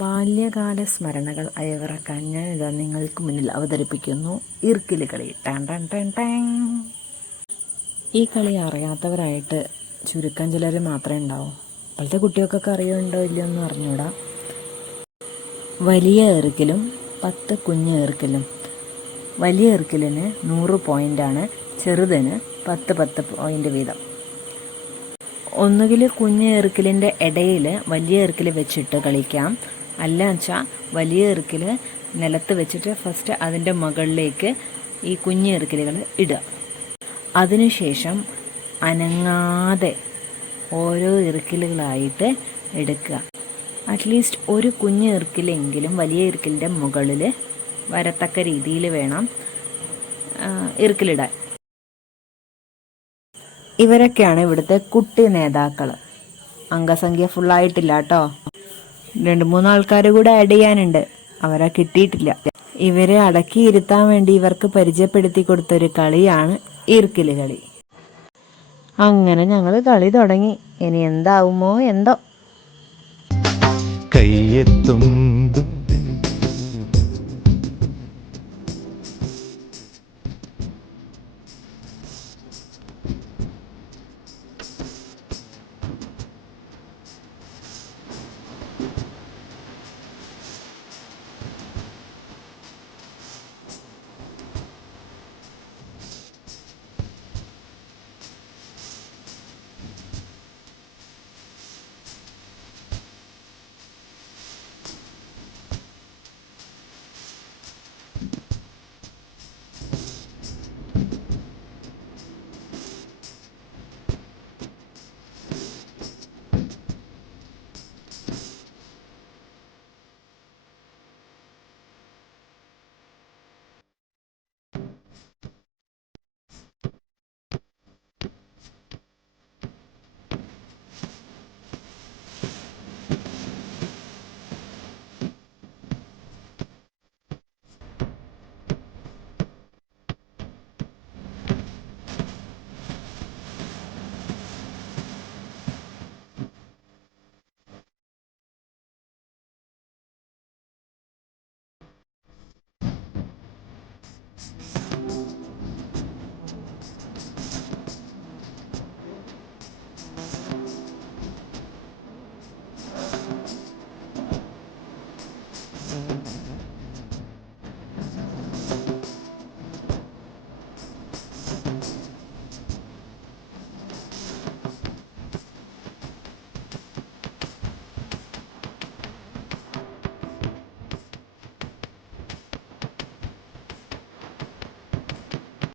ബാല്യകാല സ്മരണകൾ അയവിറക്കാൻ ഞാൻ നിങ്ങൾക്ക് മുന്നിൽ അവതരിപ്പിക്കുന്നു. ഇർക്കിലി കളി ടാൻ ഈ കളി അറിയാത്തവരായിട്ട് ചുരുക്കം ചിലർ മാത്രമേ ഉണ്ടാവും. ഇപ്പോഴത്തെ കുട്ടികൾക്കൊക്കെ അറിയുണ്ടോ ഇല്ലയോ എന്ന് അറിഞ്ഞൂടാ. വലിയ എറുക്കിലും പത്ത് കുഞ്ഞ് എറുക്കിലും വലിയ എറുക്കിലിന് നൂറ് പോയിന്റാണ് ചെറുതിന് പത്ത് പത്ത് പോയിന്റ് വീതം. ഒന്നുകിൽ കുഞ്ഞ് എറുക്കിലിന്റെ ഇടയിൽ വലിയ എറുക്കിൽ വെച്ചിട്ട് കളിക്കാം. അല്ല വെച്ചാൽ വലിയ ഇറുക്കിൽ നിലത്ത് വെച്ചിട്ട് ഫസ്റ്റ് അതിന്റെ മുകളിലേക്ക് ഈ കുഞ്ഞു ഇറുക്കിലുകൾ ഇടുക. അതിനുശേഷം അനങ്ങാതെ ഓരോ ഇറുക്കിലുകളായിട്ട് എടുക്കുക. അറ്റ്ലീസ്റ്റ് ഒരു കുഞ്ഞു ഇറുക്കിലെങ്കിലും വലിയ ഇറുക്കിലിന്റെ മുകളിൽ വരത്തക്ക രീതിയിൽ വേണം ഇറുക്കിലിടാൻ ഇവരൊക്കെയാണ് ഇവിടുത്തെ കുട്ടി നേതാക്കൾ അംഗസംഖ്യ ഫുള്ളായിട്ടില്ല കേട്ടോ രണ്ട് മൂന്ന് ആൾക്കാർ കൂടെ ആഡ് ചെയ്യാനുണ്ട്. അവരെ കിട്ടിയിട്ടില്ല. ഇവരെ അടക്കിയിരുത്താൻ വേണ്ടി ഇവർക്ക് പരിചയപ്പെടുത്തി കൊടുത്തൊരു കളിയാണ് ഈർക്കിൽ കളി. അങ്ങനെ ഞങ്ങൾ കളി തുടങ്ങി. ഇനി എന്താവുമോ എന്തോ. കയ്യെത്തും